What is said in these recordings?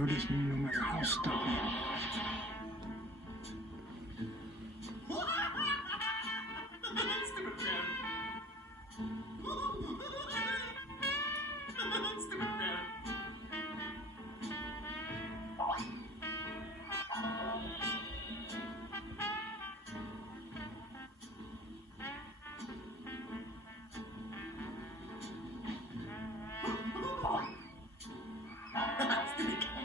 notice me no matter how stuffy. Stupid man. Stupid man. Stupid cat. Stupid cat.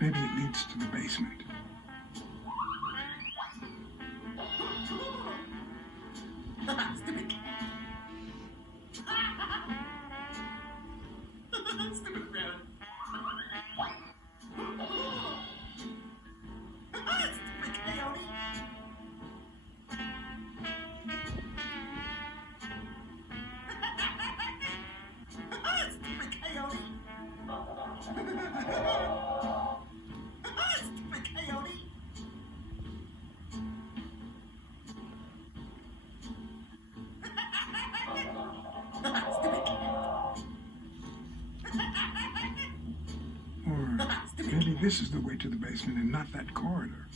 Maybe it leads to the basement. Stupid cat. Stupid man. Stupid coyote. Stupid coyote. Stupid coyote. Stupid cat. Or maybe this is the way to the basement and not that corridor.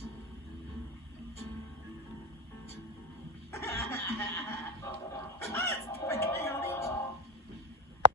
Stupid